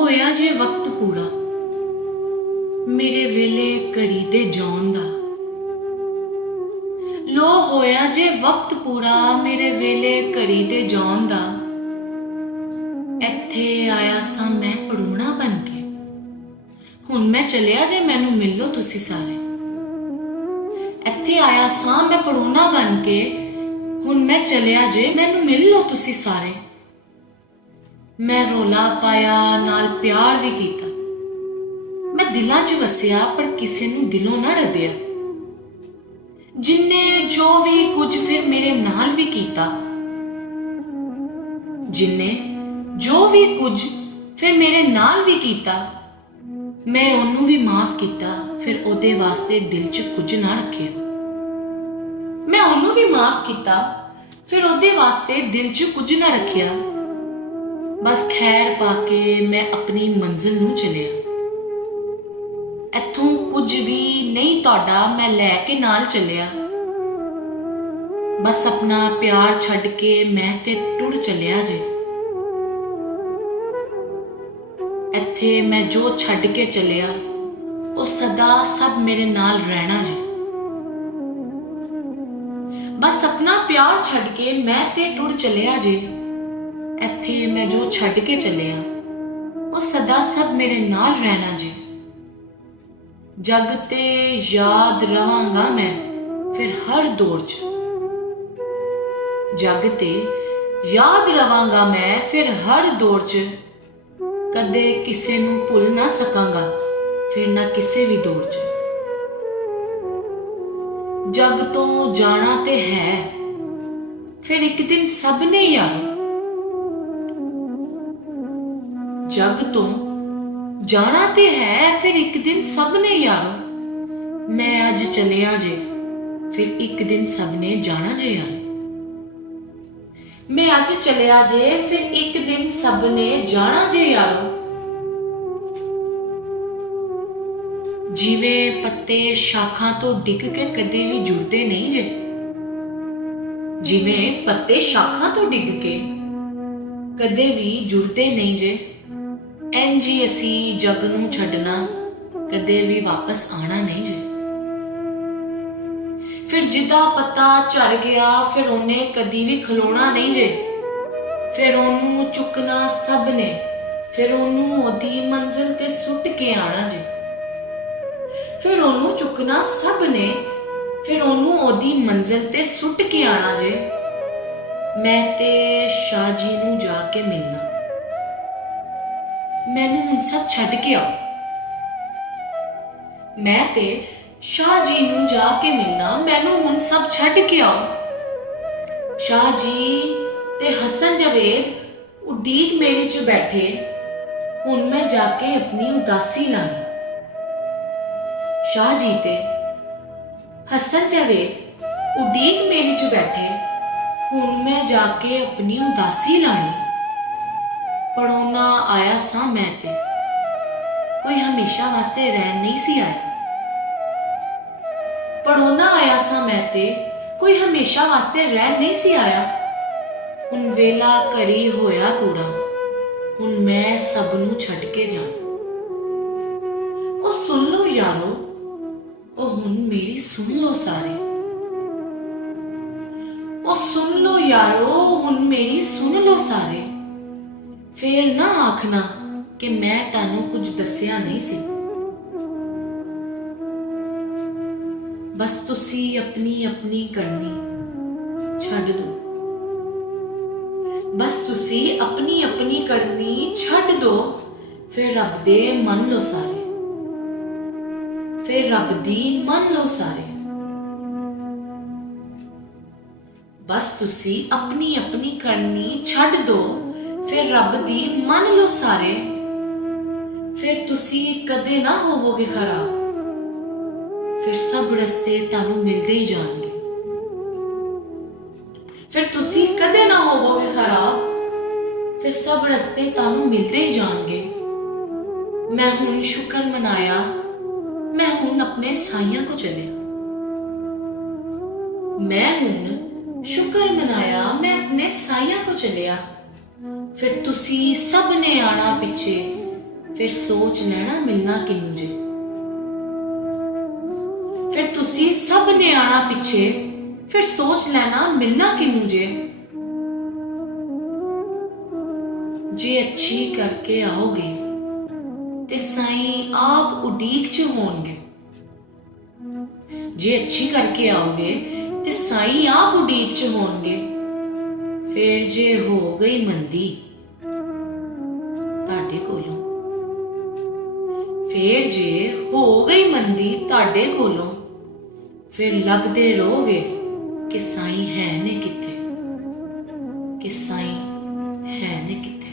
ਹੋਇਆ ਜੇ ਵਕਤ ਪੂਰਾ ਮੇਰੇ ਵੇਲੇ ਘੜੀ ਦੇ ਜਾਣ ਦਾ। ਲੋ ਹੋਇਆ ਜੇ ਵਕਤ ਪੂਰਾ ਮੇਰੇ ਵੇਲੇ ਘੜੀ ਦੇ ਜਾਣ ਦਾ। ਇੱਥੇ ਆਇਆ ਸਾਂ ਮੈਂ ਪੜੂਣਾ ਬਣ ਕੇ, ਹੁਣ ਮੈਂ ਚਲਿਆ ਜੇ ਮੈਨੂੰ ਮਿਲ ਲੋ ਤੁਸੀਂ ਸਾਰੇ। ਇੱਥੇ ਆਇਆ ਸਾਂ ਮੈਂ ਪੜੂਣਾ ਬਣ ਕੇ, ਹੁਣ ਮੈਂ ਚਲਿਆ ਜੇ ਮੈਨੂੰ ਮਿਲ ਲੋ ਤੁਸੀਂ ਸਾਰੇ। ਮੈਂ ਰੋਲਾ ਪਾਇਆ ਨਾਲ ਪਿਆਰ ਵੀ ਕੀਤਾ, ਮੈਂ ਦਿਲਾਂ 'ਚ ਵਸਿਆ ਪਰ ਕਿਸੇ ਨੂੰ ਦਿਲੋਂ ਨਾ ਰੱਦਿਆ। ਜਿੰਨੇ ਜੋ ਵੀ ਕੁਝ ਫਿਰ ਮੇਰੇ ਨਾਲ ਵੀ ਕੀਤਾ, ਜਿੰਨੇ ਜੋ ਵੀ ਕੁਝ ਫਿਰ ਮੇਰੇ ਨਾਲ ਵੀ ਕੀਤਾ, ਮੈਂ ਉਹਨੂੰ ਵੀ ਮਾਫ ਕੀਤਾ, ਫਿਰ ਉਹਦੇ ਵਾਸਤੇ ਦਿਲ 'ਚ ਕੁਝ ਨਾ ਰੱਖਿਆ। ਮੈਂ ਉਹਨੂੰ ਵੀ ਮਾਫ ਕੀਤਾ, ਫਿਰ ਉਹਦੇ ਵਾਸਤੇ ਦਿਲ 'ਚ ਕੁਝ ਨਾ ਰੱਖਿਆ। ਬਸ ਖੈਰ ਪਾ ਕੇ ਮੈਂ ਆਪਣੀ ਮੰਜ਼ਿਲ ਨੂੰ ਚਲਿਆ। ਇੱਥੋਂ ਕੁਝ ਵੀ ਨਹੀਂ ਤੁਹਾਡਾ ਮੈਂ ਲੈ ਕੇ ਨਾਲ ਚੱਲਿਆ। ਬਸ ਆਪਣਾ ਪਿਆਰ ਛੱਡ ਕੇ ਮੈਂ ਤੇ ਟੁਰ ਚੱਲਿਆ ਜੇ। ਇੱਥੇ ਮੈਂ ਜੋ ਛੱਡ ਕੇ ਚੱਲਿਆ ਉਹ ਸਦਾ ਸਭ ਮੇਰੇ ਨਾਲ ਰਹਿਣਾ ਜੇ। ਬਸ ਆਪਣਾ ਪਿਆਰ ਛੱਡ ਕੇ ਮੈਂ ਤੇ ਟੁਰ ਚੱਲਿਆ ਜੇ। ਇੱਥੇ ਮੈਂ ਜੋ ਛੱਡ ਕੇ ਚੱਲਿਆ ਉਹ ਸਦਾ ਸਭ ਮੇਰੇ ਨਾਲ ਰਹਿਣਾ ਜੇ। ਜਗ ਤੇ ਯਾਦ ਰਵਾਂਗਾ ਮੈਂ ਫਿਰ ਹਰ ਦੌਰ 'ਚ। ਜਗ ਤੇ ਯਾਦ ਰਵਾਂਗਾ ਮੈਂ ਫਿਰ ਹਰ ਦੌਰ 'ਚ। ਕਦੇ ਕਿਸੇ ਨੂੰ ਭੁੱਲ ਨਾ ਸਕਾਂਗਾ ਫਿਰ ਨਾ ਕਿਸੇ ਵੀ ਦੌਰ 'ਚ। ਜਗ ਤੋਂ ਜਾਣਾ ਤੇ ਹੈ ਫਿਰ ਇੱਕ ਦਿਨ ਸਭ ਨੇ ਯਾਰੋ। ਜਗ ਤੋਂ ਜਾਣਾ ਤੇ ਹੈ ਫਿਰ ਇੱਕ ਦਿਨ ਸਭ ਨੇ ਯਾਰੋ। ਮੈਂ ਅੱਜ ਚਲਿਆ ਜੇ ਫਿਰ ਇੱਕ ਦਿਨ ਸਭ ਨੇ ਜਾਣਾ ਜੇ ਯਾਰੋ। ਮੈਂ ਅੱਜ ਚਲਿਆ ਜੇ ਫਿਰ ਇੱਕ ਦਿਨ ਸਭ ਨੇ ਜਾਣਾ ਜੇ ਯਾਰੋ। ਜਿਵੇਂ ਪੱਤੇ ਸ਼ਾਖਾਂ ਤੋਂ ਡਿੱਗ ਕੇ ਕਦੇ ਵੀ ਜੁੜਦੇ ਨਹੀਂ ਜੇ। ਜਿਵੇਂ ਪੱਤੇ ਸ਼ਾਖਾਂ ਤੋਂ ਡਿੱਗ ਕੇ ਕਦੇ ਵੀ ਜੁੜਦੇ ਨਹੀਂ ਜੇ। ਇੰਝ ਹੀ ਅਸੀਂ ਜਗ ਨੂੰ ਛੱਡਣਾ ਕਦੇ ਵੀ ਵਾਪਸ ਆਣਾ ਨਹੀਂ ਜੇ। ਫਿਰ ਜਿੱਦਾਂ ਪੱਤਾ ਝੜ ਗਿਆ ਫਿਰ ਉਹਨੇ ਕਦੀ ਵੀ ਖਲੋਣਾ ਨਹੀਂ ਜੇ। ਫਿਰ ਉਹਨੂੰ ਚੁੱਕਣਾ ਸਭ ਨੇ, ਫਿਰ ਉਹਨੂੰ ਉਹਦੀ ਮੰਜ਼ਿਲ ਤੇ ਸੁੱਟ ਕੇ ਆਣਾ ਜੇ। ਫਿਰ ਉਹਨੂੰ ਚੁੱਕਣਾ ਸਭ ਨੇ, ਫਿਰ ਉਹਨੂੰ ਉਹਦੀ ਮੰਜ਼ਿਲ ਤੇ ਸੁੱਟ ਕੇ ਆਣਾ ਜੇ। ਮੈਂ ਤੇ ਸ਼ਾਹ ਜੀ ਨੂੰ ਜਾ ਕੇ ਮਿਲਣਾ, ਮੈਨੂੰ ਹੁਣ ਸਭ ਛੱਡ ਕੇ ਆਓ। ਮੈਂ ਤੇ ਸ਼ਾਹ ਜੀ ਨੂੰ ਜਾ ਕੇ ਮਿਲਣਾ, ਮੈਨੂੰ ਹੁਣ ਸਭ ਛੱਡ ਕੇ ਆਓ। ਸ਼ਾਹ ਜੀ ਤੇ ਹਸਨ ਜਵੇਦ ਉਡੀਕ ਮੇਰੇ 'ਚ ਬੈਠੇ, ਹੁਣ ਮੈਂ ਜਾ ਕੇ ਆਪਣੀ ਉਦਾਸੀ ਲਾਣੀ। ਸ਼ਾਹ ਜੀ ਤੇ ਹਸਨ ਜਵੇਦ ਉਡੀਕ ਮੇਰੇ 'ਚ ਬੈਠੇ, ਹੁਣ ਮੈਂ ਜਾ ਕੇ ਆਪਣੀ ਉਦਾਸੀ ਲਾਣੀ। ਪੜੋਨਾ ਆਇਆ ਸਾਂ ਮੈਂ ਤੇ ਕੋਈ ਹਮੇਸ਼ਾ ਵਾਸਤੇ ਰਹਿਣ ਨਹੀਂ ਸੀ ਆਇਆ। ਪੜੋਨਾ ਆਇਆ ਸਾਂ ਮੈਂ ਤੇ ਕੋਈ ਹਮੇਸ਼ਾ ਵਾਸਤੇ ਰਹਿਣ ਨਹੀਂ ਸੀ ਆਇਆ। ਹੁਣ ਵੇਲਾ ਘੜੀ ਹੋਇਆ ਪੂਰਾ, ਹੁਣ ਮੈਂ ਸਭ ਨੂੰ ਛੱਡ ਕੇ ਜਾਣਾ। ਉਹ ਸੁਣ ਲਓ ਯਾਰੋ, ਉਹ ਹੁਣ ਮੇਰੀ ਸੁਣ ਲਓ ਸਾਰੇ। ਉਹ ਸੁਣ ਲਓ ਯਾਰੋ, ਹੁਣ ਮੇਰੀ ਸੁਣ ਲਓ ਸਾਰੇ। ਫੇਰ ਨਾ ਆਖਣਾ ਕਿ ਮੈਂ ਤੁਹਾਨੂੰ ਕੁਝ ਦੱਸਿਆ ਨਹੀਂ ਸੀ। ਬਸ ਤੁਸੀਂ ਆਪਣੀ ਆਪਣੀ ਕਰਨੀ ਛੱਡ ਦਿਓ। ਬਸ ਤੁਸੀਂ ਆਪਣੀ ਆਪਣੀ ਕਰਨੀ ਛੱਡ ਦਿਓ। ਫਿਰ ਰੱਬ ਦੇ ਮੰਨ ਲਓ ਸਾਰੇ, ਫਿਰ ਰੱਬ ਦੀ ਮੰਨ ਲਓ ਸਾਰੇ। ਬਸ ਤੁਸੀਂ ਆਪਣੀ ਆਪਣੀ ਕਰਨੀ ਛੱਡ ਦਿਓ, ਫਿਰ ਰੱਬ ਦੀ ਮੰਨ ਲਓ ਸਾਰੇ। ਫਿਰ ਤੁਸੀਂ ਕਦੇ ਨਾ ਹੋਵੋਗੇ ਖਰਾਬ, ਫਿਰ ਸਭ ਰਸਤੇ ਤੁਹਾਨੂੰ ਮਿਲਦੇ ਹੀ ਜਾਣਗੇ। ਫਿਰ ਤੁਸੀਂ ਕਦੇ ਨਾ ਹੋਵੋਗੇ ਖਰਾਬ, ਫਿਰ ਸਭ ਰਸਤੇ ਤੁਹਾਨੂੰ ਮਿਲਦੇ ਹੀ ਜਾਣਗੇ। ਮੈਂ ਹੁਣ ਸ਼ੁਕਰ ਮਨਾਇਆ, ਮੈਂ ਹੁਣ ਆਪਣੇ ਸਾਈਆਂ ਕੋ ਚਲਿਆ। मैं हुण शुक्र मनाया, मैं अपने साइया को चलिया। फिर तुसी सब ने आना पिछे, ਫਿਰ ਸੋਚ ਲੈਣਾ ਮਿਲਣਾ ਕਿਨੂੰ ਜੇ। ਫਿਰ ਤੁਸੀਂ ਸਭ ਨੇ ਆਣਾ ਪਿੱਛੇ, ਫਿਰ ਸੋਚ ਲੈਣਾ ਮਿਲਣਾ ਕਿਨੂੰ ਜੇ। ਜੇ ਅੱਛੀ ਕਰਕੇ ਆਓਗੇ ਤੇ ਸਾਈਂ ਆਪ ਉਡੀਕ ਚ ਹੋਣਗੇ। ਜੇ ਅੱਛੀ ਕਰਕੇ ਆਓਗੇ ਤੇ ਸਾਈਂ ਆਪ ਉਡੀਕ ਚ ਹੋਣਗੇ। ਫਿਰ ਜੇ ਹੋ ਗਈ ਮੰਦੀ ਤੁਹਾਡੇ ਕੋਲੋਂ, ਫਿਰ ਜੇ ਹੋ ਗਈ ਮੰਦੀ ਤੁਹਾਡੇ ਕੋਲੋਂ, ਫਿਰ ਲੱਭਦੇ ਰਹੋਗੇ ਕਿ ਸਾਈਂ ਹੈ ਨੇ ਕਿੱਥੇ, ਕਿ ਸਾਈਂ ਹੈ ਨੇ ਕਿੱਥੇ।